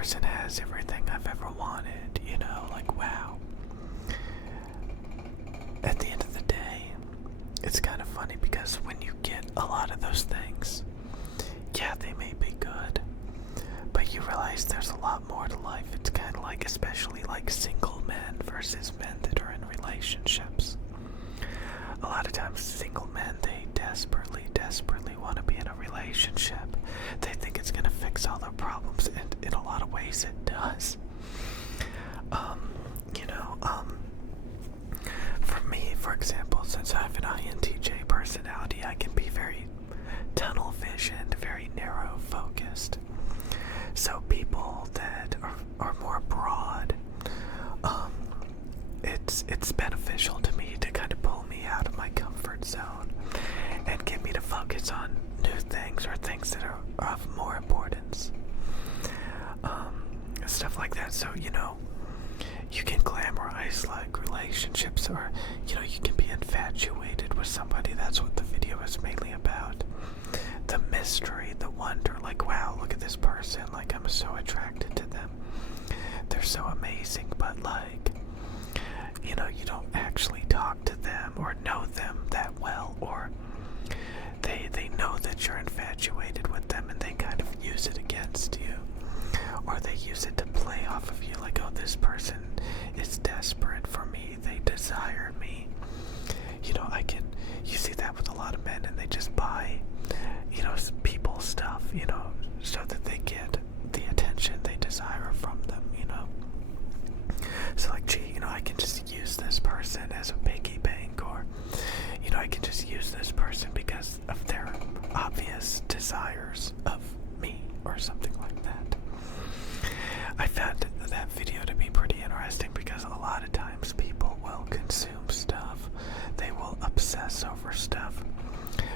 person has everything I've ever wanted, like wow. At the end of the day, it's kind of funny because when you get a lot of those things, yeah, they may be good, but you realize there's a lot more to life. It's kind of like, especially like single men versus men that are in relationships. A lot of times single men, they desperately want to be in a relationship. They think it's going to fix all their problems, and in a lot of ways it does. For me, for example, since I have an INTJ personality, I can be very tunnel visioned, very narrow focused. So people that are more broad, it's beneficial to me to kind of pull me out of my comfort zone and get me to focus on new things or things that are of more importance. Stuff like that. So, you can glamorize like relationships, or, you can be infatuated with somebody. That's what the video is mainly about. The mystery, the wonder, like, wow, look at this person, like, I'm so attracted to them. They're so amazing, but like, you don't actually talk to them or know them that well, or they know that you're infatuated with them and they kind of use it against you, or they use it to play off of you, like, oh, this person is desperate for me, they desire me. You see that with a lot of men, and they just buy, people stuff, so that they get the attention they desire from them, So like, gee, I can just use this person as a piggy bank, or, I can just use this person because of their obvious desires of me, or something like that. I found that video to be pretty interesting because a lot of times people will consume stuff, they will obsess over stuff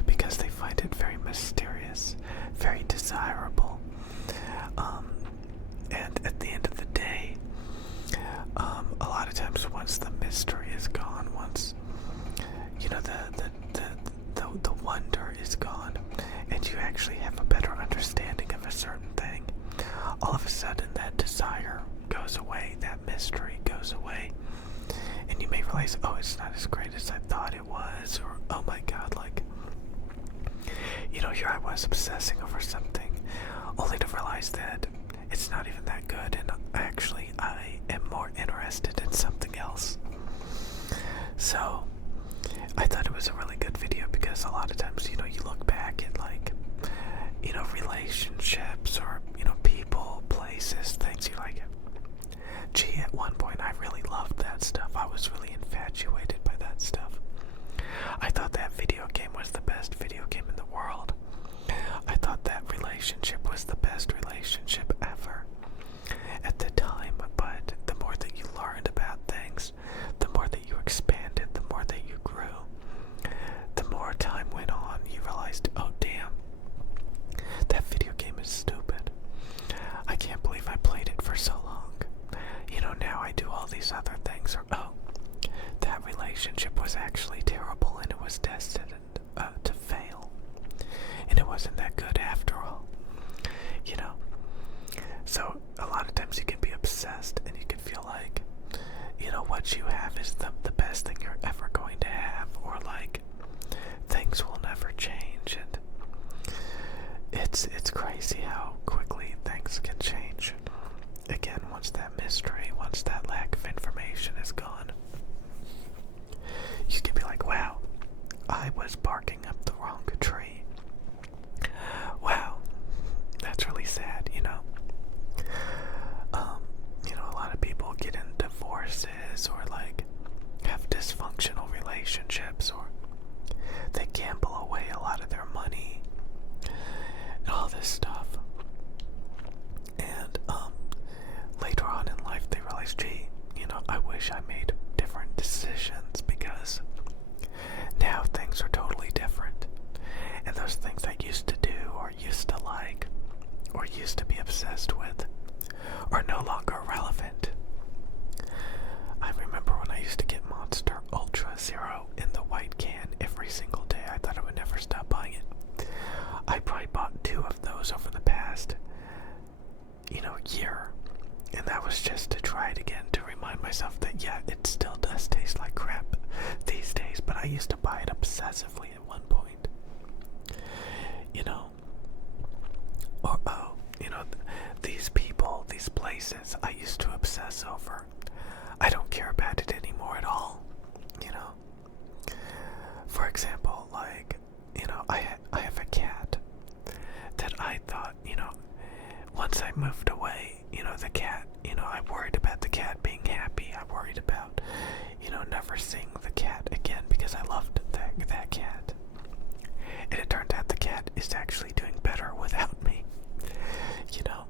because they find it very mysterious, very desirable, and at the end of the day, a lot of times once the mystery is gone, once the wonder is gone, and you actually have a better understanding of a certain thing, all of a sudden that desire goes away, that mystery goes away, and you may realize, oh, it's not as great as I thought it was, or oh my god, like, here I was obsessing over something, only to realize that it's not even that good, and actually I am more interested in something else. So I thought it was a really good video because a lot of times, you look back at like, relationships, or, people, places, things, you're like, gee, at one point I really loved that stuff. I was really infatuated by that stuff. I thought that video game was the best video game in the world. I thought that relationship was the best relationship ever at the time, but the more that you learned about things, the more that you expanded, the more that you grew, the more time went on, you realized, oh damn, that video game is stupid. I can't believe I played it for so long. Now I do all these other things, or oh, that relationship was actually terrible and it was destined to fail. And it wasn't that good after all. So a lot of times you can be obsessed and you can feel like, what you have is the best thing you're ever going to have, or like things will never change, and it's crazy how quickly things can change. Again, once that mystery, once that lack of information is gone, you can be like, wow, I was barking up the wrong tree. Wow, that's really sad, a lot of people get in divorces, or like have dysfunctional relationships, or they gamble away a lot of their money, and all this stuff. And later on in life they realize, gee, I wish I made different decisions, because now things are totally different. And those things I used to do, or used to like, or used to be obsessed with, are no longer relevant. I remember when I used to get Monster Ultra Zero in the white can every single day. I thought I would never stop buying it. I probably bought 2 of those over the past, year. myself that, yeah, it still does taste like crap these days, but I used to buy it obsessively at one point. You know? Or, oh, you know, these people, these places I used to obsess over. I don't care about it anymore at all, you know? For example, like, you know, I have a cat that I thought, you know, once I moved away, you know, the cat, you know, I worried about the cat being happy. I worried about, you know, never seeing the cat again because I loved that cat. And it turned out the cat is actually doing better without me, you know,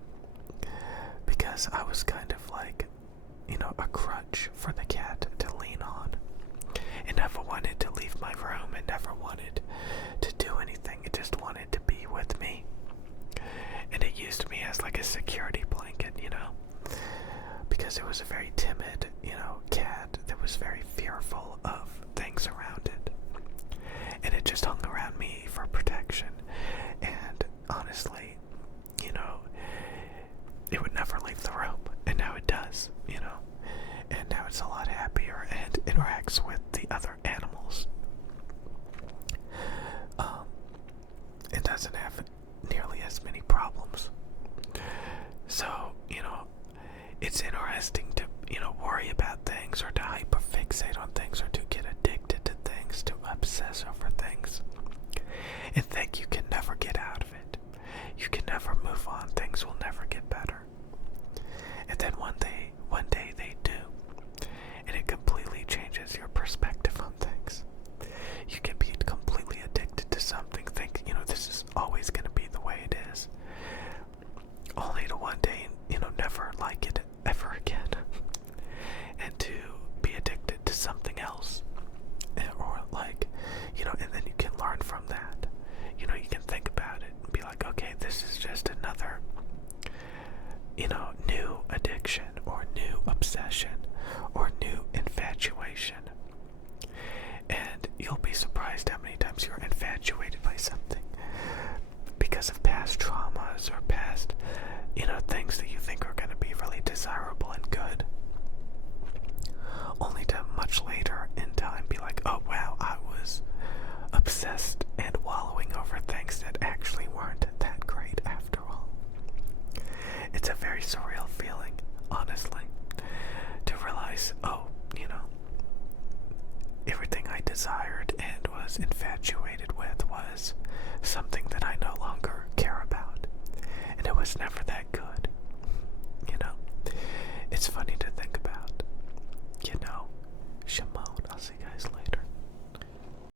because I was kind of like, you know, a crutch for the cat to lean on. It never wanted to leave my room. It never wanted to do anything. It just wanted to be with me. And it used me as like a security blanket, you know, because it was a very timid, you know, cat that was very fearful of things around it. And it just hung around me for protection. And honestly, you know, it would never leave the room. And now it does, you know. And now it's a lot happier and interacts with the other animals. It doesn't have nearly as many problems. So, you know, it's interesting to, you know, worry about things or to hyperfixate on things or to get addicted to things, to obsess over things, and think you can never get out of it. You can never move on. Things will never get better. And then one day they do. And it completely changes your perspective on things. You can be completely addicted to something, think, you know, this is always going to be the way it is. Only to one day, you know, never like it ever again. And to be addicted to something else. Or like, you know, and then you can learn from that. You know, you can think about it and be like, okay, this is just another, you know, new addiction or new obsession or new infatuation. And you'll be surprised how many times you're infatuated by something because of past traumas or past, you know, things that you think are going to be really desirable and good. Only to much later in time be like, oh wow, I was obsessed and wallowing over things that actually weren't that great after all. It's a very surreal feeling, honestly, to realize, oh, you know, everything I desired and was infatuated with was something that I no longer care about. And it was never that good. You know, it's funny